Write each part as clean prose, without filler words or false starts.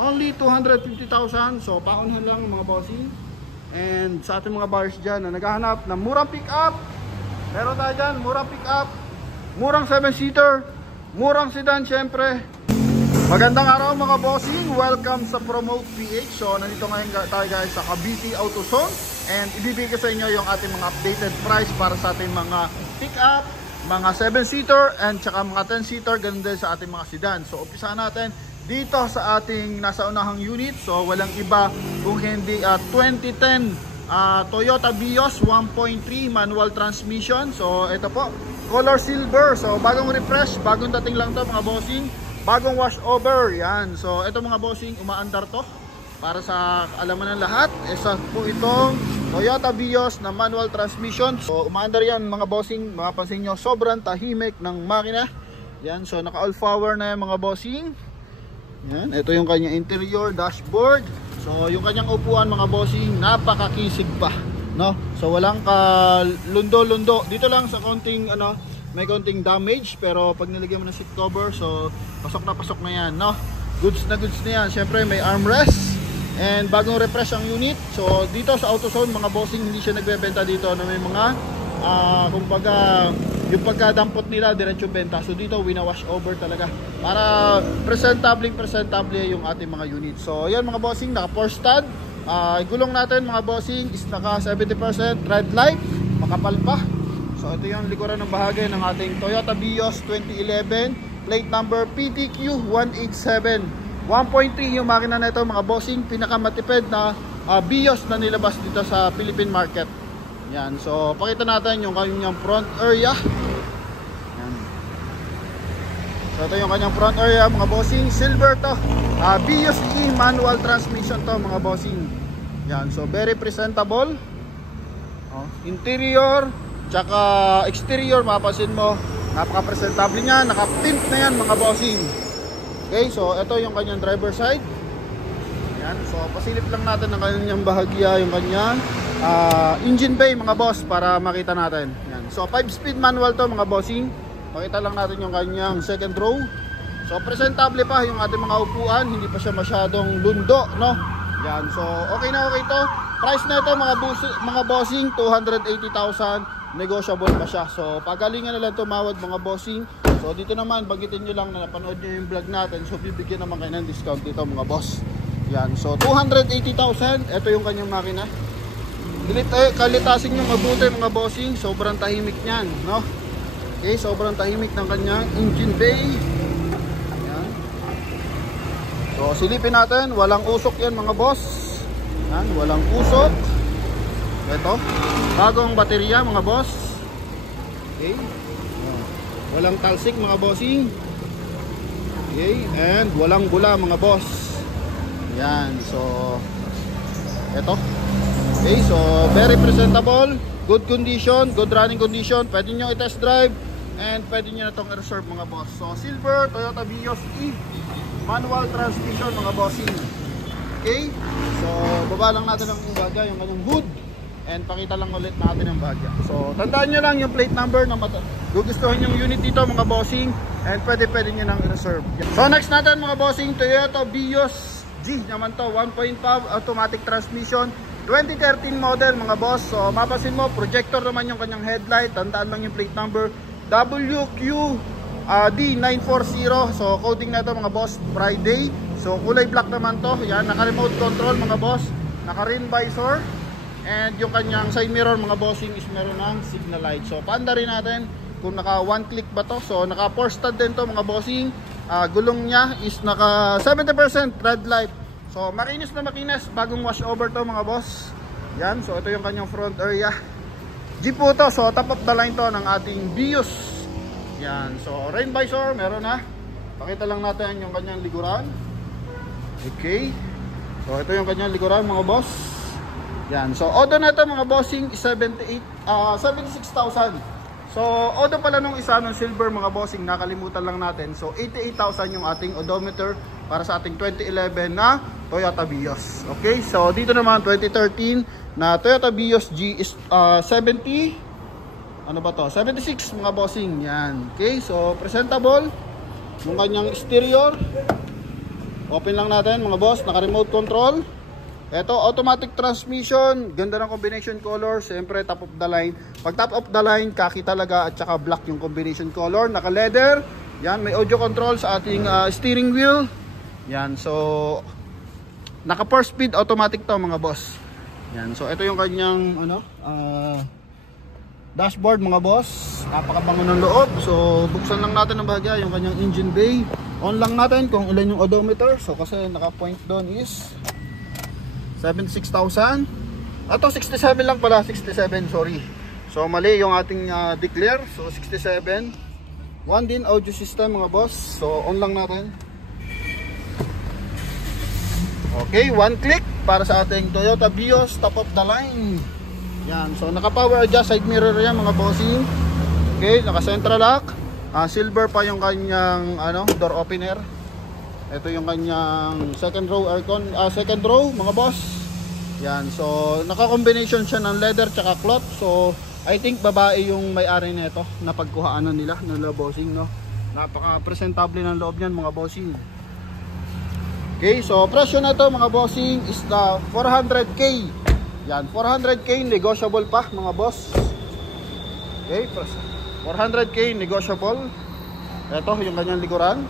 Only 250,000. So paunahan lang mga bossing. And sa ating mga buyers dyan na naghahanap ng murang pick-up, meron tayo dyan, murang pick-up, murang 7-seater, murang sedan syempre. Magandang araw mga bossing, welcome sa Promote PH. So nandito ngayon tayo guys sa Cavite AutoZone. And ibibigay ko sa inyo yung ating mga updated price para sa ating mga pick-up, mga 7-seater, and tsaka mga 10-seater, ganun din sa ating mga sedan. So umpisa natin dito sa ating nasa unahang unit. So walang iba kung hindi 2010 Toyota Vios 1.3 manual transmission. So ito po, color silver. So bagong refresh, bagong dating lang to mga bossing, bagong wash over. Yan. So ito mga bossing, umaandar to para sa alaman ng lahat. Isa po itong Toyota Vios na manual transmission. So umaandar yan mga bossing, mapapansin nyo sobrang tahimik ng makina. Yan. So naka all power na yan mga bossing. Yan. Ito yung kanyang interior dashboard. So yung kanyang upuan mga bossing, napakakisig pa, no? So walang lundo-lundo. Dito lang sa konting may konting damage, pero pag nilagyan mo ng seat cover, so pasok na yan, no? Goods na yan. Syempre may armrest and bagong refresh ang unit. So dito sa AutoZone mga bossing, hindi siya nagbebenta dito na may mga kumbaga yung pagkadampot nila diretso benta. So dito wina-wash over talaga para presentable yung ating mga unit. So yan mga bossing, naka 4 stud. Gulong natin mga bossing is naka 70% red light, makapal pa. So ito yung likuran ng bahagi ng ating Toyota Vios 2011, plate number PTQ 187. 1.3 yung makina na ito mga bossing, pinakamatipid na Vios na nilabas dito sa Philippine market. Yan, so pakita natin yung kanyang front area. Yan. So ito yung kanyang front area mga bossing, silver to. Vios E manual transmission to mga bossing. Yan, so very presentable. Interior tsaka exterior, mapapansin mo napaka-presentable niya, naka-tint na yan mga bossing. Okay, so ito yung kanyang driver side. Yan, so pasilip lang natin ang kanyang bahagya, yung kanyang engine bay mga boss para makita natin. Yan. So 5-speed manual to mga bossing. Pakita lang natin yung kanyang second row. So presentable pa yung ating mga upuan, hindi pa siya masyadong lundo, no? Yan, so okay na okay to. Price na ito mga bossing 280,000. Negotiable pa siya. So pagalingan na lang tumawad mga bossing. So dito naman bagitin nyo lang na napanood nyo yung vlog natin. So bibigyan naman kayo ng discount dito mga boss. Yan, so 280,000. Ito yung kanyang makina. Kalitasin nyo mabuti mga bossing. Sobrang tahimik nyan, no? Okay, sobrang tahimik ng kanyang engine bay. Yan. So silipin natin, walang usok yan mga boss. Yan, walang usok. Ito, bagong baterya mga boss. Okay. Walang talsik mga bossing. Okay, and walang bula mga boss. Yan, so ito. Okay, so very presentable, good condition, good running condition. Pwede nyo i-test drive and pwede nyo na itong i-reserve mga boss. So silver Toyota Vios E manual transmission mga bossing. Okay, so baba lang natin ang bagay, yung kanyang hood. And pakita lang ulit natin ang bahagya. So tandaan nyo lang yung plate number na gugustuhan yung unit dito mga bossing. And pwede nyo nang i-reserve. So next natin mga bossing, Toyota Vios G naman to, 1.5 automatic transmission, 2013 model mga boss. So mapasin mo, projector naman yung kanyang headlight. Tandaan lang yung plate number WQD940. So coding na to mga boss, Friday. So kulay black naman to. Yan, naka remote control mga boss, naka rim visor. And yung kanyang side mirror mga bossing is meron ng signal light. So paanda rin natin kung naka 1 click ba to. So naka 4 stud din to mga bossing. Gulong niya is naka 70% red light. So makinis na makinis, bagong wash over to mga boss. Yan, so ito yung kanyang front area. Jeep po to, so top of the line to ng ating Vios. Yan, so rain visor meron na. Pakita lang natin yung kanyang likuran. Okay, so ito yung kanyang likuran mga boss. Yan, so odo na ito mga bossing 76,000. So odo pala nung isa ng silver mga bossing, nakalimutan lang natin. So 88,000 yung ating odometer para sa ating 2011 na Toyota Vios. Okay, so dito naman 2013 na Toyota Vios G is 76 mga bossing. Yan, okay, so presentable yung kanyang exterior. Open lang natin mga boss, naka remote control. Ito, automatic transmission, ganda ng combination color, siyempre top of the line. Pag top of the line, khaki talaga at saka black yung combination color. Naka leather, yan, may audio control sa ating steering wheel. Yan, so naka 4 speed automatic to mga boss. Yan, so ito yung kanyang dashboard mga boss. Napakabango ng loob. So buksan lang natin ng bahagya yung kanyang engine bay. On lang natin kung ilan yung odometer. So kasi naka point doon is 76,000. Ato 67 lang pala, 67, sorry. So mali yung ating declare. So 67. One din audio system mga boss. So on lang natin. Okay, one click para sa ating Toyota Vios top of the line. Yan, so naka power adjust side mirror yan mga bossing. Okay, naka central lock. Silver pa yung kanyang door opener. Ito yung kanyang second row aircon, second row mga boss. Yan, so naka-combination siya ng leather tsaka cloth. So I think babae yung may-ari nito na pagkuhaanan nila ng loob bossing, no. Napaka-presentable ng loob niyan mga bossing. Okay, so presyo na to mga bossing is the 400k. Yan, 400k negotiable pa mga boss. Okay, 400k negotiable. Ito yung kanyang likuran,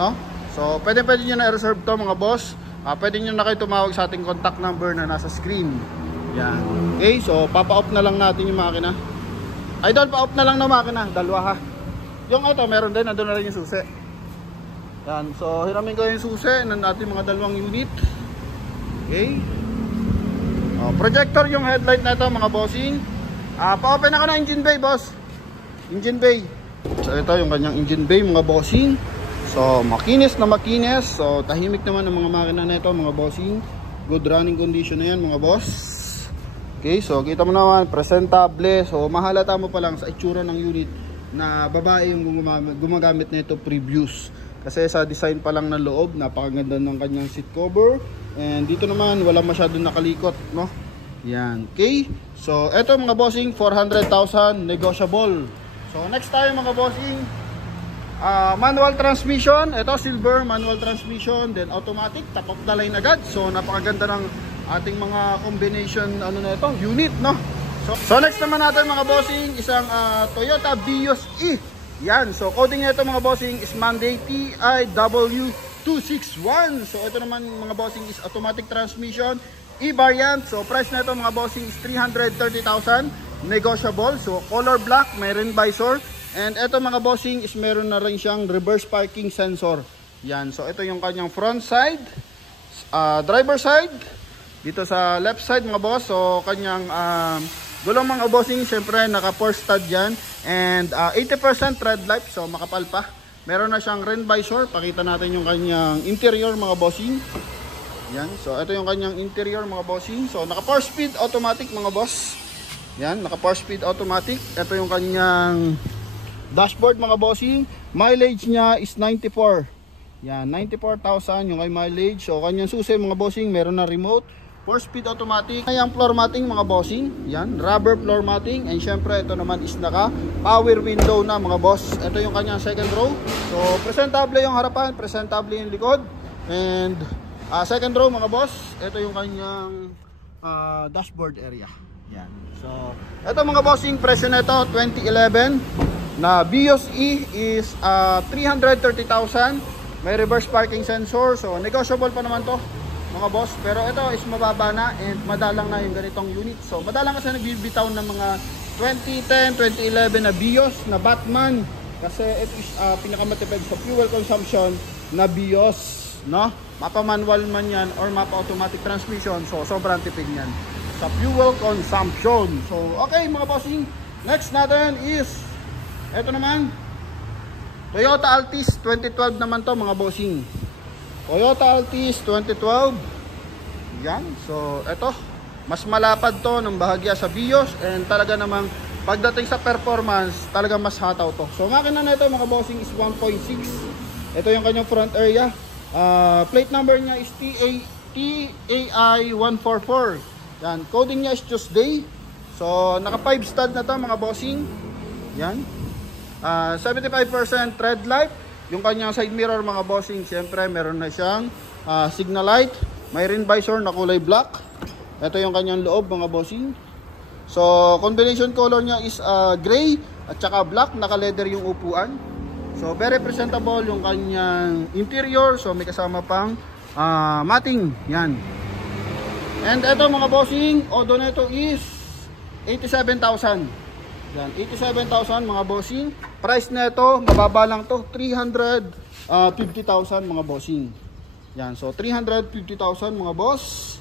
no? So pwede nyo na i-reserve to mga boss. Pwede nyo na kayo tumawag sa ating contact number na nasa screen. Yan. Okay, so papa-off na lang natin yung makina. Idol, pa-off na lang na makina. Dalawa ha. Yung ito, meron din. Nandun na rin yung susi. Yan. So hiramin ko yung susi ng ating mga dalawang unit. Okay. Projector yung headlight na ito mga bossing. Pa-open na ka na engine bay boss. Engine bay. So ito yung kanyang engine bay mga bossing. So makinis na makinis. So tahimik naman ang mga makina na ito mga bossing. Good running condition na yan mga boss. Okay, so kita mo naman presentable. So mahalata mo pa lang sa itsura ng unit na babae yung gumagamit na ito previous. Kasi sa design pa lang ng loob, napakaganda ng kanyang seat cover. And dito naman wala masyadong nakalikot, no? Yan. Okay. So ito mga bossing, 400,000 negotiable. So next tayo mga bossing, manual transmission. Ito silver manual transmission, then automatic top of the line agad. So napakaganda ng ating mga combination na ito, unit, no? So next naman natin mga bossing, isang Toyota Vios E. Yan, so coding nito mga bossing is Monday TIW261. So ito naman mga bossing is automatic transmission E-variant. So price na ito mga bossing is 330,000 negotiable. So color black, may rim visor. And ito mga bossing is meron na rin siyang reverse parking sensor. Yan, so ito yung kanyang front side, driver side. Dito sa left side mga boss, so kanyang gulong mga bossing, syempre naka 4 stud yan. And 80% red light, so makapal pa. Meron na siyang rim visor. Pakita natin yung kanyang interior mga bossing. Yan, so ito yung kanyang interior mga bossing. So naka 4 speed automatic mga boss. Yan, naka 4 speed automatic. Ito yung kanyang dashboard mga bossing. Mileage niya is 94. Yan, 94,000 yung kay mileage. So kanyang susi mga bossing, meron na remote. 4 speed automatic. Ayan floor matting mga bossing. Yan, rubber floor matting. And syempre ito naman is naka power window na mga boss. Ito yung kanyang second row. So presentable yung harapan, presentable yung likod. And second row mga boss, ito yung kanyang dashboard area. Yan. So ito mga bossing, presyo na ito 2011 na Vios E is 330,000. May reverse parking sensor. So negotiable pa naman to mga boss, pero ito is mababa na and madalang na yung ganitong unit. So madalang kasi nagbibitaw ng mga 2010, 2011 na Vios na Batman, kasi ito is pinakamatipid sa fuel consumption na Vios, no? Mapa manual man yan or mapa automatic transmission, so sobrang tipid yan sa fuel consumption. So okay mga bossing, next natin is ito naman Toyota Altis 2012 naman to mga bossing. Toyota Altis 2012. Yan. So, ito. Mas malapad to ng bahagya sa Vios. And talaga namang pagdating sa performance, talaga mas hataw to. So, makina na ito mga bossing is 1.6. Ito yung kanyang front area. Plate number niya is TAI144. Yan. Coding niya is Tuesday. So, naka 5 stud na to mga bossing. Yan. 75% red light. yung kanyang side mirror mga bossing, syempre meron na siyang signal light. May rim visor na kulay black. Ito yung kanyang loob mga bossing. So combination color niya is gray at saka black, naka leather yung upuan. So very presentable yung kanyang interior. So may kasama pang matting, yan. And ito mga bossing, odo na ito is 87,000. Yan, 87,000 mga bossing. Price na ito, mababa lang to, 350,000 mga bossing. Yan, so 350,000 mga boss.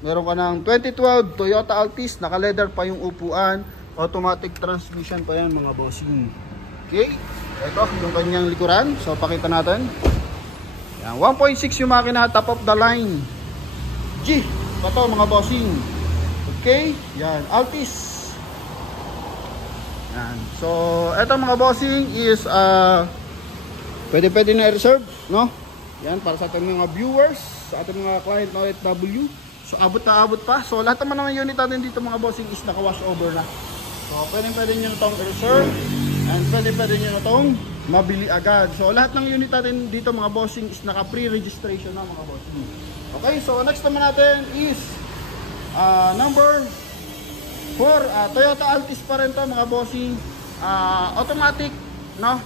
Meron ka ng 2012 Toyota Altis, naka leather pa yung upuan, automatic transmission pa yan mga bossing. Okay, ito yung kanyang likuran. So pakita natin. Yan, 1.6 yung makina, top of the line G pa to mga bossing. Okay, yan, Altis. Yan. So ito mga bossing is pwede na i-reserve, no? Yan, para sa ating mga viewers, sa ating mga client na OFW. So abot pa. So lahat naman ng unit natin dito mga bossing is naka-wash over na. So pwede nyo na itong i-reserve, and pwede nyo na itong mabili agad. So lahat ng unit natin dito mga bossing is naka-pre-registration na mga bossing. Okay, so next naman natin is number 4, Toyota Altis pa rin to mga bossing. Automatic, no?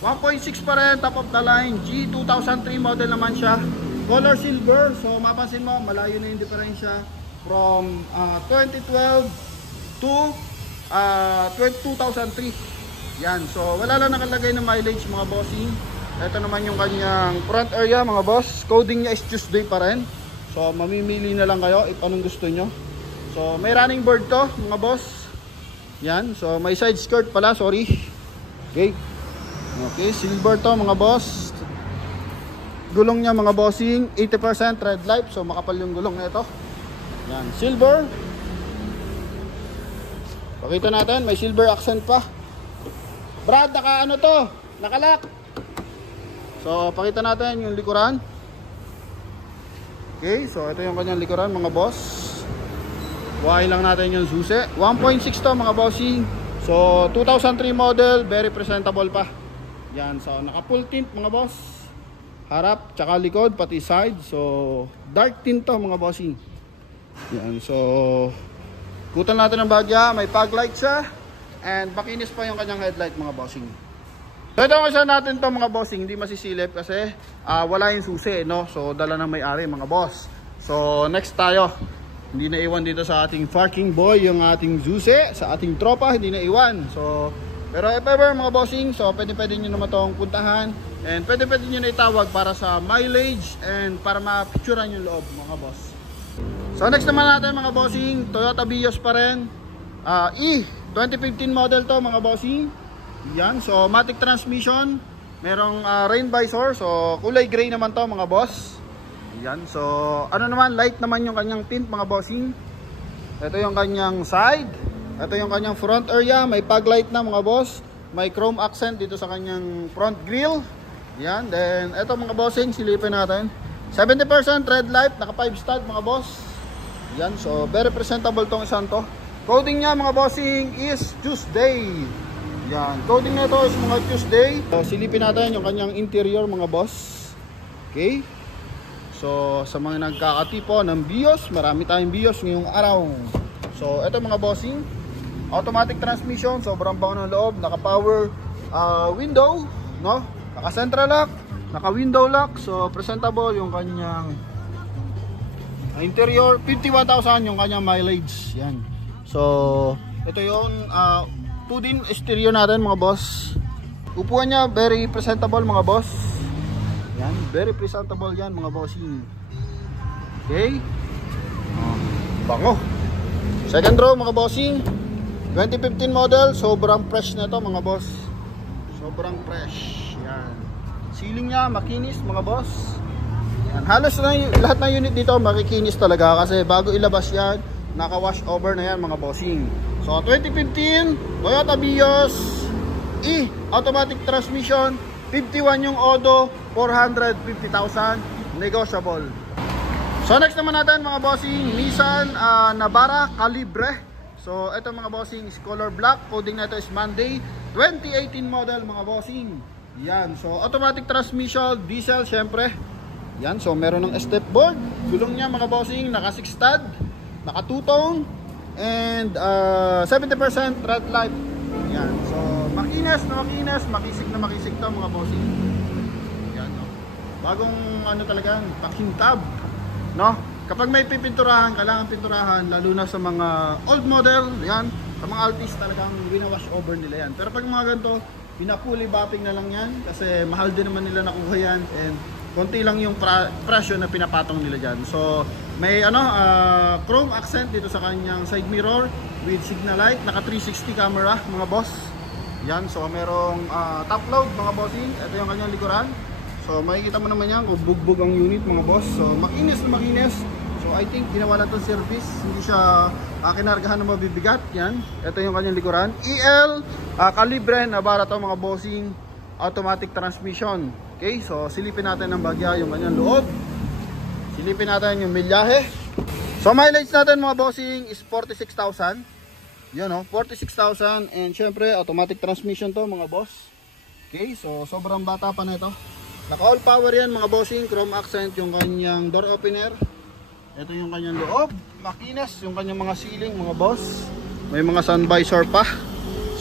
1.6 pa rin, top of the line G, 2003 model naman siya. Color silver. So mapansin mo, malayo na yung diferensya from 2012 to 2003. Yan, so wala lang nakalagay na mileage mga bossing. Ito naman yung kanyang front area mga boss. Coding niya is Tuesday pa rin. So mamimili na lang kayo if anong gusto nyo. So may running board to mga boss. Yan, so may side skirt pala, sorry. Okay, silver to mga boss. Gulong niya mga bossing 80% red light. So makapal yung gulong na ito. Yan, silver. Pakita natin, may silver accent pa. Brad, naka ano to? Nakalock. So pakita natin yung likuran. Okay, so ito yung kanyang likuran mga boss. Buhayin lang natin yung susi. 1.6 to mga bossing. So 2003 model, very presentable pa. Yan, so naka full tint mga boss. Harap, tsaka likod, pati side. So dark tint to mga bossing. Yan, so kutan natin ang bagya. May fog light siya. And makinis pa yung kanyang headlight mga bossing. So ito kasi natin to mga bossing, hindi masisilip kasi wala yung susi, no? So dala ng may-ari mga boss. So next tayo. Hindi na iwan dito sa ating parking boy yung ating susi, sa ating tropa hindi na iwan. So pero if ever mga bossing, so pwede nyo naman itong puntahan. And pwede nyo na itawag para sa mileage and para ma-picturean yung loob mga boss. So next naman natin mga bossing, Toyota Vios pa rin. 2015 model to mga bossing. Yan, so matic transmission. Merong rain visor. So kulay gray naman to mga boss. Yan, so ano naman, light naman yung kanyang tint mga bossing. Ito yung kanyang side. Ito yung kanyang front area. May fog light na mga boss. May chrome accent dito sa kanyang front grille. Yan, then ito mga bossing, silipin natin. 70% red light, naka 5 stud mga boss. Yan, so very presentable tong isang to. Coding niya mga bossing is Tuesday. Yan, coding na ito is mga Tuesday. So silipin natin yung kanyang interior mga boss. Okay. So sa mga nagkakatipo ng Vios, marami tayong Vios ngayong araw. So ito mga bossing, automatic transmission, sobrang bango ng loob, naka power window, no? Naka central lock, naka window lock. So presentable yung kanyang interior. 51,000 yung kanyang mileage. Yan. So ito yung 2-din stereo natin mga boss. Upuan niya very presentable mga boss. Yan, very presentable yan mga bossing. Okay. Bango. Second row mga bossing, 2015 model, sobrang fresh na ito mga boss. Sobrang fresh. Yan. Ceiling niya makinis mga boss. Yan. Halos na lahat ng unit dito makikinis talaga kasi bago ilabas yan, naka-wash over na yan mga bossing. So 2015 Toyota Vios automatic transmission, 51 yung odo, 450,000 negotiable. So next naman natin mga bossing, Nissan Navara Calibre. So ito mga bossing is color black, coding na ito is Monday, 2018 model mga bossing. Yan, so automatic transmission, diesel syempre. Yan, so meron ng step board. Gulong niya mga bossing, naka 6 stud, naka 2-tone, and 70% red light. Yan, so makinis na makinis, makisig to mga bossing. Yan, no? Bagong ano talaga, pakintab, no? Kapag may pipinturahan, kailangan pinturahan, lalo na sa mga old model, yan, sa mga Altis talagang winawash over nila yan. Pero pag mga ganito, pinapuli bapping na lang yan kasi mahal din naman nila nakuha yan, and konti lang yung presyo na pinapatong nila dyan. So may ano, chrome accent dito sa kanyang side mirror with signal light, naka 360 camera mga boss. Yan, so merong top load mga bossing. Ito yung kanyang likuran. So makikita mo naman yan kung bugbog ang unit mga boss. So makinis na makinis. So I think ginawa na itong service, hindi siya kinargahan na mabibigat. Yan, ito yung kanyang likuran. EL kalibre na bara to mga bossing, automatic transmission. Okay, so silipin natin ng bagya yung kanyang loob. Silipin natin yung milyahe. So mileage natin mga bossing is 46,000. Yun, no, 46,000, and syempre automatic transmission to mga boss. Okay, so sobrang bata pa na ito. Naka all power yan mga bossing, chrome accent yung kanyang door opener. Ito yung kanyang loob, makinis yung kanyang mga ceiling mga boss. May mga sun visor pa.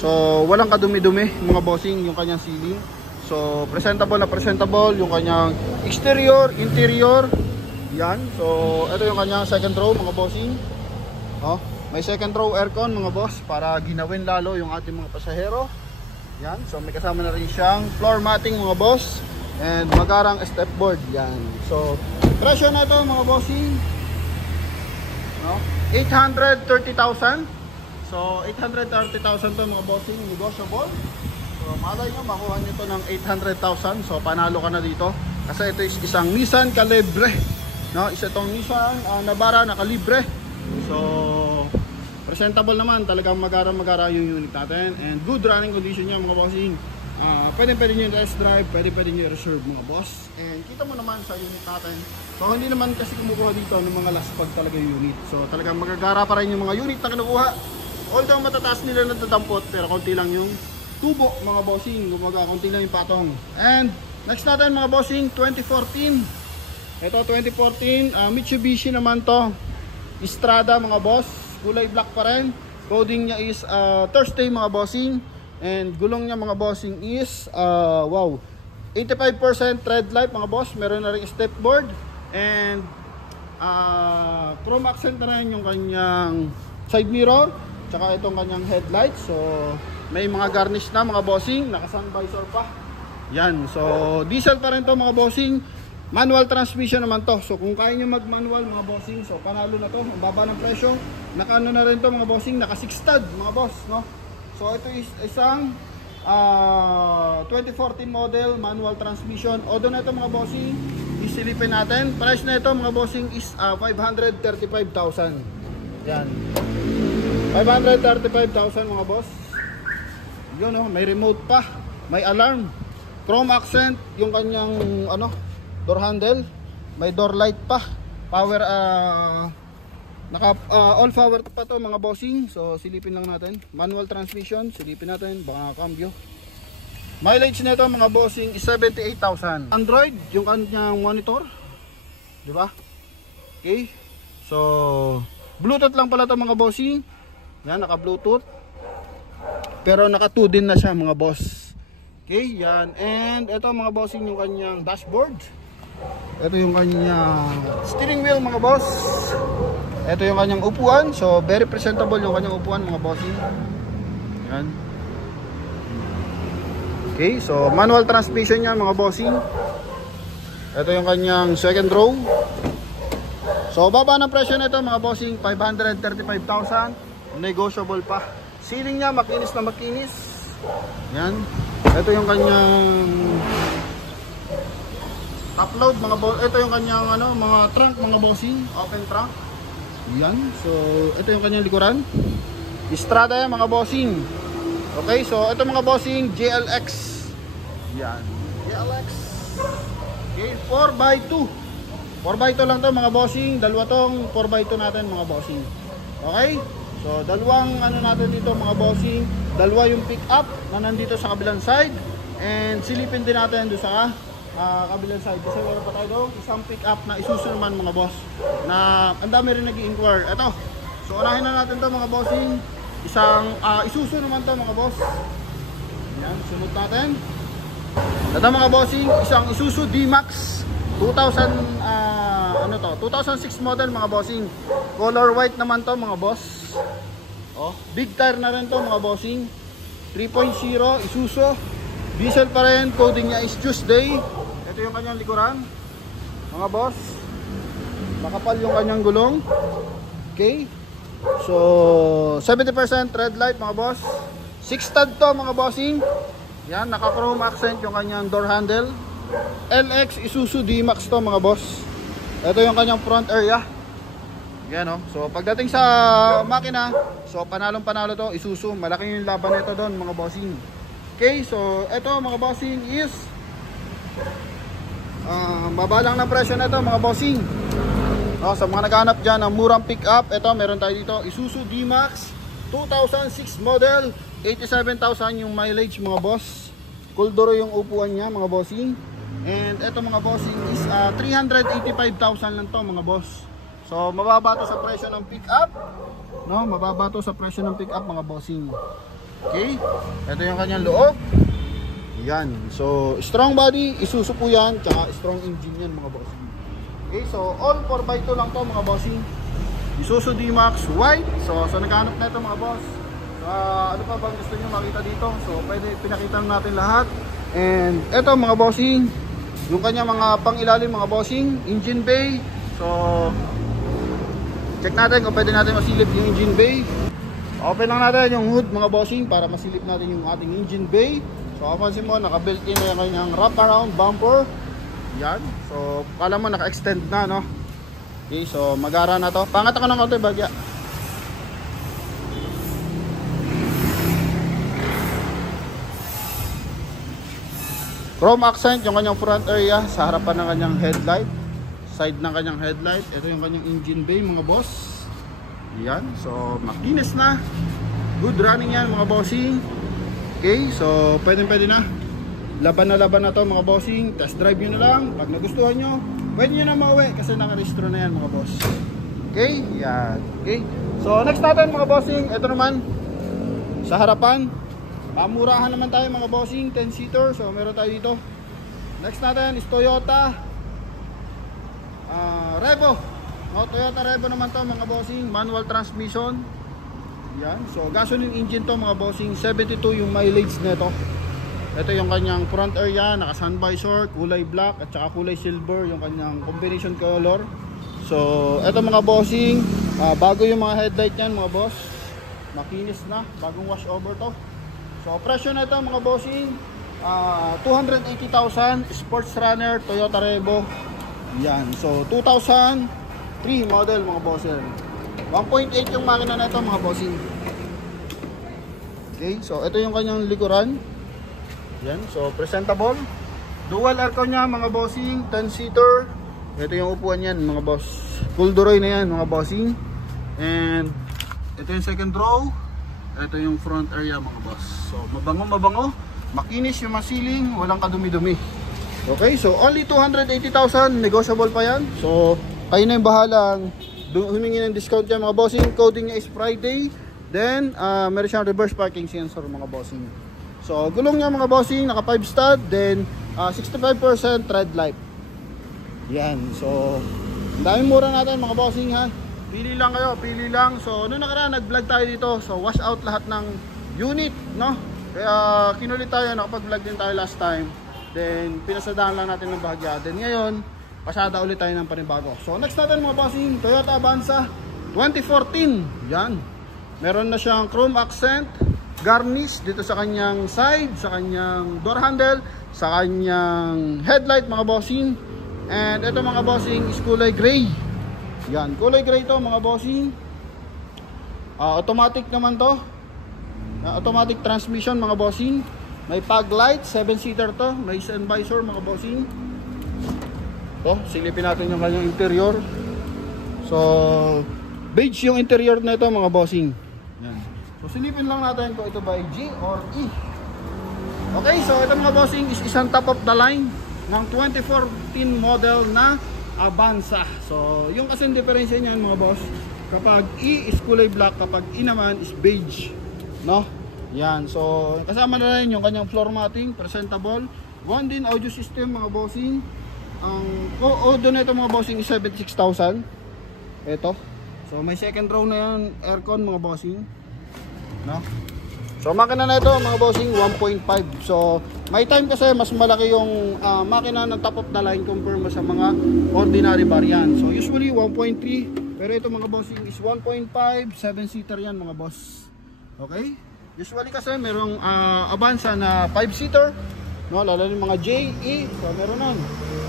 So walang kadumi-dumi mga bossing yung kanyang ceiling. So presentable na presentable yung kanyang exterior, interior. Yan, so ito yung kanyang second row mga bossing. Oh, may second row aircon mga boss para ginawin lalo yung ating mga pasahero. Yan, so may kasama na rin siyang floor matting mga boss, and magarang step board. Yan, so presyo na ito mga bossing, no? 830,000. So 830,000 to mga bossing, negotiable. So malay nyo, makuha nyo to ng 800,000. So panalo ka na dito kasi ito is isang Nissan Calibre, no? Isa itong Nissan Navara na Calibre. So presentable naman, talagang magara yung unit natin, and good running condition niya mga bossing. Pwede nyo test drive, pwede nyo reserve mga boss. And kita mo naman sa unit natin, so hindi naman kasi kumukuha dito ng mga laspag talaga yung unit. So talagang magagara pa rin yung mga unit na kinukuha. Although matataas nila natatampot, pero konti lang yung tubo mga bossing, gumaga konti lang yung patong. And next natin mga bossing, 2014. Ito 2014 Mitsubishi naman to, Strada mga boss, kulay black pa rin. Coding niya is Thursday mga bossing, and gulong niya mga bossing is wow, 85% red light mga boss. Meron na rin step board, and chrome accent na rin yung kanyang side mirror, tsaka itong kanyang headlight. So may mga garnish na mga bossing, naka sun visor pa. Yan, so diesel pa rin to mga bossing. Manual transmission naman to. So kung kaya nyo mag manual mga bossing, so panalo na to, ang baba ng presyo. Naka ano na rin to mga bossing, naka 6 stud mga boss, no? So ito is isang 2014 model manual transmission. Odo na ito mga bossing, isilipin natin. Price na ito mga bossing is 535,000. Yan, 535,000 mga boss. Yun, no? May remote pa, may alarm, chrome accent yung kanyang ano, door handle, may door light pa, power naka all power pa to mga bossing. So silipin lang natin, manual transmission, silipin natin baka cambio. Mileage nito mga bossing is 78,000. Android yung kanyang monitor, di ba? Okay, so Bluetooth lang pala to mga bossing. Yan, naka Bluetooth, pero naka 2 din na siya mga boss. Okay, yan. And ito mga bossing yung kanyang dashboard. Ito yung kanyang steering wheel mga boss. Ito yung kanyang upuan. So very presentable yung kanyang upuan mga bossing. Yan. Okay, so manual transmission yan mga bossing. Ito yung kanyang second row. So baba ng presyo nito mga bossing, 535,000. Negotiable pa. Ceiling niya makinis na makinis. Yan. Ito yung kanyang top load mga boss. Ito yung kanyang ano, mga trunk mga bossing, open trunk. Yan. So ito yung kanyang likuran. Strada yan mga bossing. Okay, so ito mga bossing, JLX. Yan, JLX. Okay, 4x2. 4x2 lang to mga bossing. Dalawa tong 4x2 natin mga bossing. Okay, so dalawang ano natin dito mga bossing. Dalawa yung pick up na nandito sa kabilang side. And silipin din natin doon sa kabilang side. Kasi meron pa tayo doon, isang pick up na Isuzu naman mga boss. Na ang dami rin nag-i-inquire. Ito. So unahin na natin to mga bossing. Isang Isuzu naman to mga boss. Yan, sunod natin. Ito mga bossing, isang Isuzu D-Max 2006 model mga bossing. Color white naman to mga boss. Oh, big tire na rin to mga bossing. 3.0 Isuzu. Diesel pa rin, coding niya is Tuesday. Ito yung kanyang likuran mga boss. Makapal yung kanyang gulong. Okay. So 70% red light mga boss. 6 stud to mga bossing. Yan, naka chrome accent yung kanyang door handle. LX Isuzu D-Max to mga boss. Ito yung kanyang front area. Yan o. So pagdating sa makina, so panalong panalo to Isuzu. Malaki yung laban nito doon mga bossing. Okay, so ito mga bossing is mabalang na presyo na ito mga bossing. Sa mga naghahanap dyan ng murang pick up, ito meron tayo dito Isuzu D-Max 2006 model, 87,000 yung mileage mga boss. Kulduro yung upuan niya mga bossing. And ito mga bossing is 385,000 lang to mga boss. So mababa to sa presyo ng pick up, no? Mababa to sa presyo ng pick up mga bossing. Okay, ito yung kanyang loob. Yan, so strong body Isuzu po yan, tsaka strong engine yan mga bossing. Okay, so all 4x2 lang to mga bossing. Isuzu D-Max white. So naghanap na ito mga boss. Ano pa bang gusto nyo makita dito? So pwede pinakita natin lahat. And ito mga bossing, yung kanya mga pangilalim mga bossing, engine bay. So check natin kung pwede natin masilip yung engine bay. Open lang natin yung hood mga bossing para masilip natin yung ating engine bay. So kapansin mo, naka-built in na yung kanyang wraparound bumper. Yan. So kala mo naka-extend na, no? Okay, so magara na to. Pangat ako ng konti bagya. Chrome accent yung kanyang front area sa harapan ng kanyang headlight. Side ng kanyang headlight. Ito yung kanyang engine bay mga boss. Yan. So makinis na. Good running yan mga bossing. Okay, so pwede na. Laban na to mga bossing. Test drive nyo na lang. Pag nagustuhan nyo, pwede nyo na mauwi kasi nakarehistro na yan mga boss. Okay, yan. Okay, so next natin mga bossing, ito naman sa harapan, pamurahan naman tayo mga bossing, 10-seater. So meron tayo dito. Next natin is Toyota Revo. Toyota Revo naman to mga bossing, manual transmission. Yan, so gasoline engine to mga bossing, 72 yung mileage nito. Ito yung kanyang front area, naka sun visor, kulay black at saka kulay silver yung kanyang combination color. So ito mga bossing, bago yung mga headlight niyan mga boss. Makinis na, bagong wash over to. So presyo na ito mga bossing, 280,000, sports runner, Toyota Revo. Yan, so 2003 model mga bossing. 1.8 yung makina na ito mga bossing. Okay, so ito yung kanyang likuran. Yan, so presentable. Dual aircon niya mga bossing, 10-seater. Ito yung upuan niyan mga boss. Kulduroy na yan mga bossing. And ito yung second row. Ito yung front area mga boss. So mabango. Makinis yung masiling, walang kadumi-dumi. Okay, so only 280,000, negotiable pa yan. So kayo na yung bahalang humingi ng discount yan mga bossing. Coding niya is Friday. Then meron siyang reverse parking sensor mga bossing. So gulong niya mga bossing, naka 5 stud. Then 65% tread life. Yan, so ang daming mura natin mga bossing ha. Pili lang kayo, pili lang. So noong nakaraan nag-vlog tayo dito. So wash out lahat ng unit, no? Kaya kinulit tayo, nakapag-vlog din tayo last time. Then pinasadaan lang natin ng bahagya. Then ngayon pasada ulit tayo ng panibago. So next natin mga bossing, Toyota Avanza 2014. Yan. Meron na siyang chrome accent, garnish dito sa kanyang side, sa kanyang door handle, sa kanyang headlight mga bossing. And ito mga bossing is kulay gray. Yan, kulay gray to mga bossing. Automatic naman to. Automatic transmission mga bossing. May fog light, 7-seater to. May sun visor mga bossing. So, silipin natin yung kanyang interior. So, beige yung interior na ito mga bossing. Yan. So, silipin lang natin kung ito ba ay G or E. Okay, so ito mga bossing is isang top of the line ng 2014 model na Avanza. So yung kasing diferensya niyan mga boss, kapag E is kulay black, kapag E naman is beige, no? Yan, so kasama na rin yung kanyang floor matting, presentable. One din audio system mga bossing. Ang audio na ito mga bossing is 76,000. Ito. So may second row na yan, aircon mga bossing, no? So makina na ito mga bossing 1.5. So may time kasi mas malaki yung makina ng top of the line compare mo sa mga ordinary variant. So usually 1.3, pero ito mga bossing is 1.5, 7-seater yan mga boss. Okay? Usually kasi merong Avanza na 5-seater, no? Lalo yung mga J, E, so meron nun.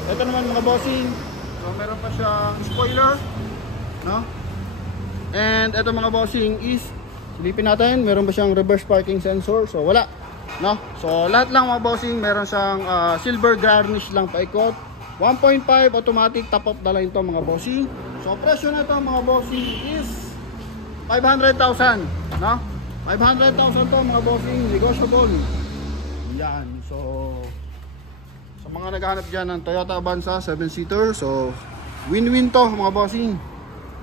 Ito naman mga bossing, so meron pa siyang spoiler, no? And ito mga bossing is silipin natin, meron ba siyang reverse parking sensor? So wala, no? So lahat lang mga bossing, meron siyang silver garnish lang paikot. 1.5 automatic top of the line to mga bossing. So presyo na ito mga bossing is 500,000, no? 500,000 to mga bossing, negotiable. Yan, so sa mga naghahanap dyan ng Toyota Avanza 7-seater, so win-win to mga bossing.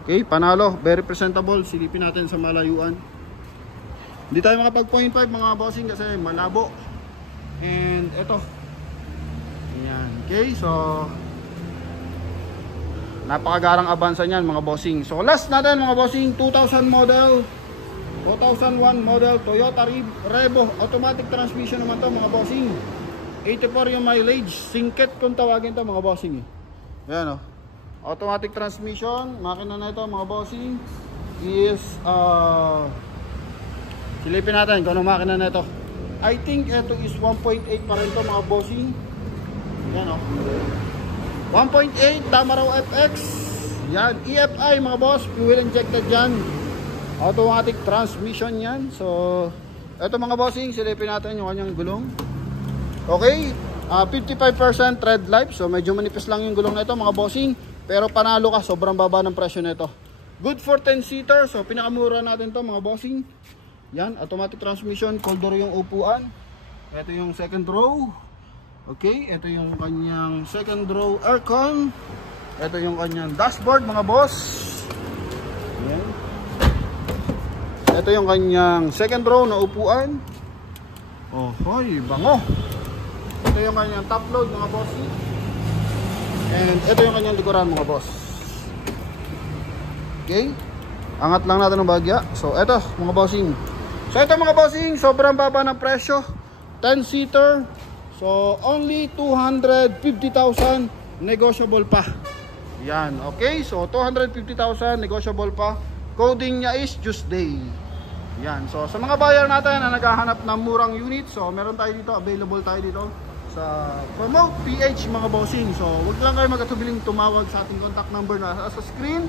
Okay, panalo, very presentable. Silipin natin sa malayuan. Hindi tayo makapag 0.5 mga bossing kasi malabo. And eto. Ayan. Okay, so napakagarang Avanza niyan mga bossing. So last natin mga bossing, 2000 model, 2001 model Toyota Revo, automatic transmission naman to mga bossing. 84 yung mileage, singket kung tawagin to mga bossing. Ayan, oh. Automatic transmission, makina na ito mga bossing is silipin natin kung anong makina na ito. I think ito is 1.8 pa rin ito mga bossing. Yan, o 1.8 Tamaraw FX. Yan, EFI mga boss, fuel injected yan, automatic transmission yan. So ito mga bossing, silipin natin yung kanyang gulong. Okay, 55% tread life. So medyo manipis lang yung gulong na ito mga bossing, pero panalo ka, sobrang baba ng presyo na ito. Good for 10-seater, so pinakamura natin to mga bossing. Yan, automatic transmission, cold door yung upuan. Ito yung second row. Okay, ito yung kanyang second row aircon. Ito yung kanyang dashboard mga boss. Yan. Ito yung kanyang second row na upuan. Oh, hoy, bango. Ito yung kanyang top load mga boss. And ito yung kanyang likuran mga boss. Okay, angat lang natin ng bagya. So ito mga bossing. So ito mga bossing, sobrang baba ng presyo, 10-seater. So only 250,000, negotiable pa. Yan, okay. So 250,000, negotiable pa. Coding niya is Tuesday. Yan, so sa mga buyer natin na naghahanap ng murang unit, so meron tayo dito, available tayo dito sa Promote PH mga bossing. So huwag lang kayo magatubiling tumawag sa ating contact number na sa screen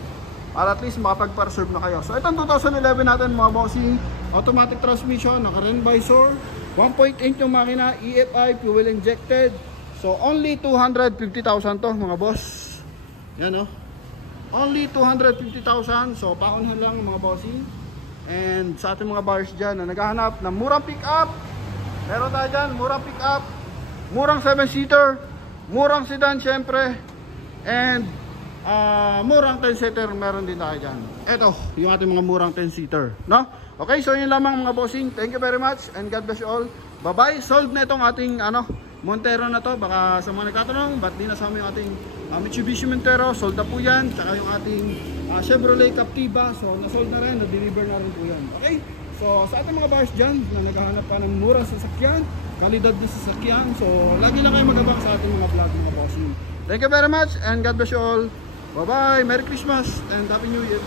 para at least makapag-para-serve na kayo. So itong 2011 natin mga bossing, automatic transmission, naka-ren visor, 1.8 yung makina, EFI, fuel injected. So only 250,000 to mga boss. Yan, oh. Only 250,000. So paunahan lang mga bossing. And sa ating mga buyers dyan na naghahanap ng murang pick-up, meron tayo dyan, murang pick-up, murang 7-seater, murang sedan syempre, and murang 10-seater meron din tayo dyan. Ito yung ating mga murang 10-seater, no? Okay, so yun lamang mga bossing. Thank you very much and God bless you all. Bye bye. Sold na itong ating Montero na to. Baka sa mga nagtatanong ba't di nasama yung ating Mitsubishi Montero, sold na po yan. Tsaka yung ating Chevrolet Captiva, so nasold na rin, na-deliver na rin po yan. Okay, so sa ating mga buyers dyan na naghahanap pa ng murang sasakyan, kalidad na sasakyan, so lagi na kayo magabang sa ating mga vlog mga bossing. Thank you very much and God bless you all. Bye bye, Merry Christmas and Happy New Year.